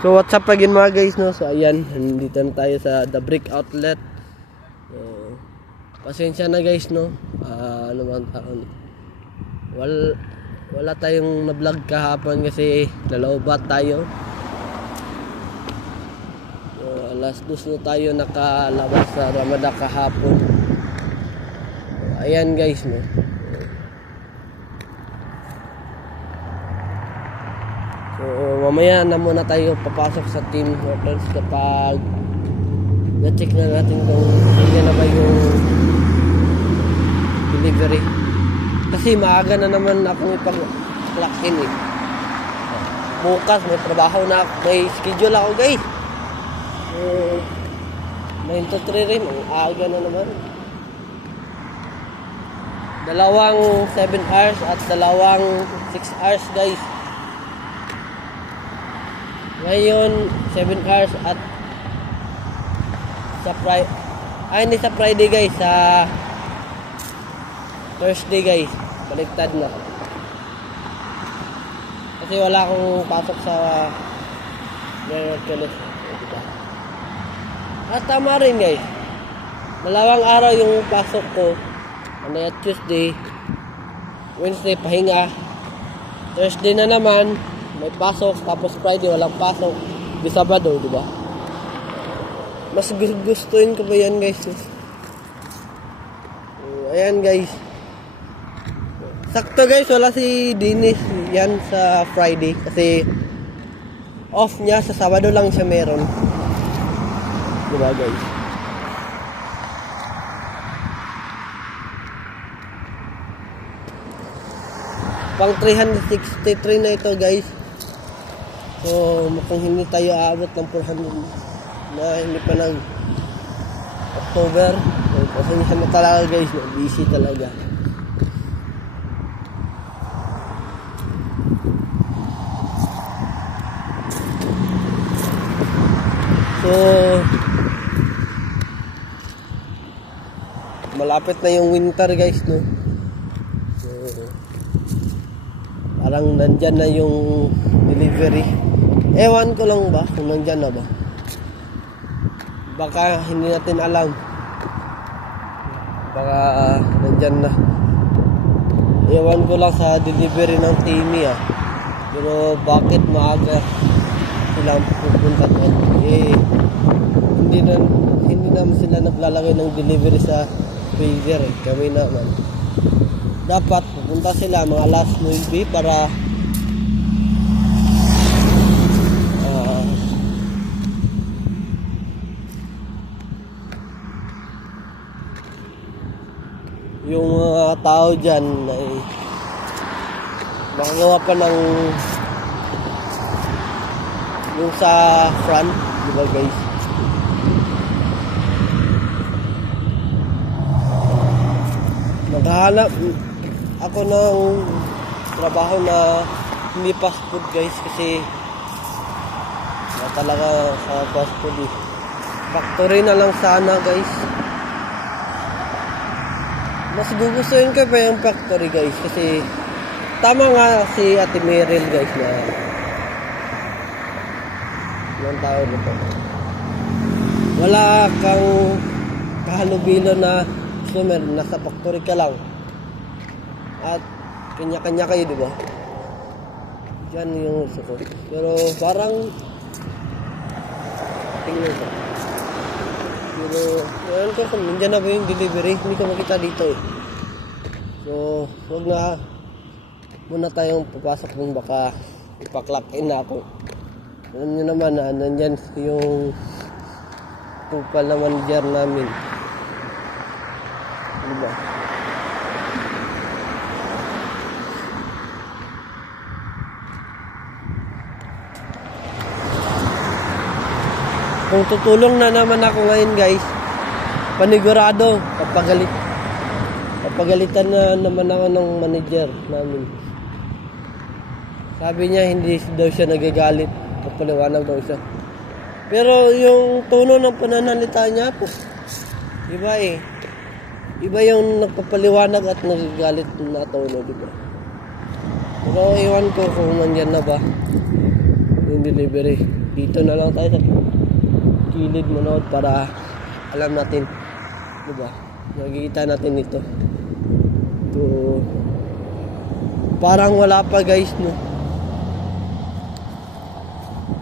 So what's up again mga guys, no? So ayan, nandito na tayo sa The Brick Outlet. Pasensya na guys, no? Ano bang taon? Wala tayong na-vlog kahapon kasi nalaubat tayo. So, alas 2 na tayo nakalabas sa Ramadan kahapon. So, ayan guys, no? So mamaya na muna tayo papasok sa Tim Hortons kapag na-check na natin kung hindi na ba yung delivery. Kasi maaga na naman ako ipag-clock in eh. Bukas may trabaho na ako, may schedule ako guys. 9 to 3 rin, ang aga na naman. 2 7 hours at 2 6 hours guys. Ngayon 7 hours at sa hindi sa Friday guys, sa Thursday guys, baliktad na. Kasi wala akong pasok sa Mercury. At tama rin guys, 2 araw yung pasok ko. Ano yan, Tuesday, Wednesday pahinga, Thursday na naman may pasok, tapos Friday walang pasok, di Sabado, di ba? Mas gustuin ko ba yan guys? Ayan guys, sakto guys, wala si Dennis yan sa Friday kasi off niya, sa Sabado lang siya meron, di ba guys? Pang 363 na ito guys. So mukhang hindi tayo aabot ng 400 na hindi pa nag October. So, pasensya na talaga guys, busy talaga. So malapit na yung winter guys, no? So parang nandyan na yung delivery. Ewan ko lang ba kung nandyan na ba. Baka hindi natin alam. Baka nandyan na. Ewan ko lang sa delivery ng Timmy ah. Pero bakit maaga sila pupunta doon? Hindi naman sila naglalagay ng delivery sa freezer eh. Kami naman. Dapat pupunta sila mga last 9 para yung mga tao dyan ay makagawa pa ng yung sa front, di ba guys? Naghahanap ako ng trabaho na hindi fast food guys kasi talaga sa fast food eh. Factory na lang sana guys. Mas gugustuhin ko pa yung factory guys kasi tama nga si Ate Meryl guys na yung tao nito. Wala kang kahalubilo na customer, nasa factory ka lang. At kanya-kanya kayo, di ba? Diyan yung gusto ko. Pero parang tingnan ko. Pero ayan ko kung nandiyan na ba yung delivery. Hindi ko makita dito eh. So huwag na muna tayong papasok kung baka ipa-clock in na ako. Alam nyo naman na nandyan yung kupal na manager namin, diba? Kung tutulong na naman ako ngayon guys, panigurado papagalitan na naman ako ng manager namin. Sabi niya hindi daw siya nagagalit, papaliwanag daw siya. Pero yung tono ng pananalita niya po, iba eh. Iba yung nagpapaliwanag at nagagalit na tono, diba? Pero iwan ko kung nandyan na ba yung delivery. Dito na lang tayo sa kilid manood para alam natin, diba? Nakikita natin ito. Ito, parang wala pa guys, no?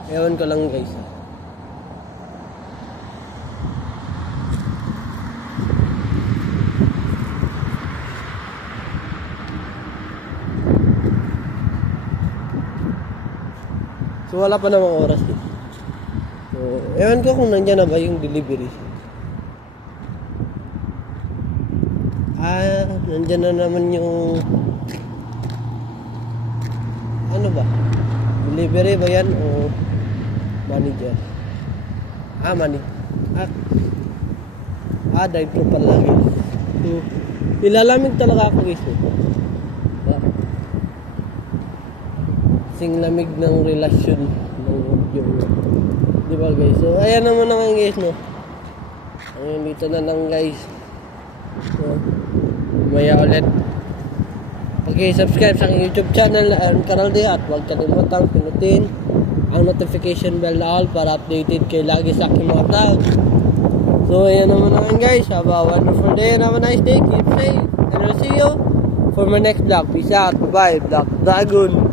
Ewan ko lang guys. So wala pa namang oras eh. So, ewan ko kung nandyan na ba yung delivery. Nandyan na naman yung ano ba? Delivery ba yan o manager? Drive-thru pala guys. So, nilalamig talaga ako guys. Sing lamig ng relasyon ng yung, di ba guys? So, ayan naman naman guys, no? Ayun, dito na lang guys. So, maya ulit. Pag-subscribe sa aking YouTube channel, Aaron Caralde, at huwag kalimutang pinutin ang notification bell na all para updated kayo lagi sa aking mga vlog. So, ayan naman naman guys. Have a wonderful day and have a nice day. Keep safe. And I'll see you for my next vlog. Peace out. Bye-bye. Vlog Dragon.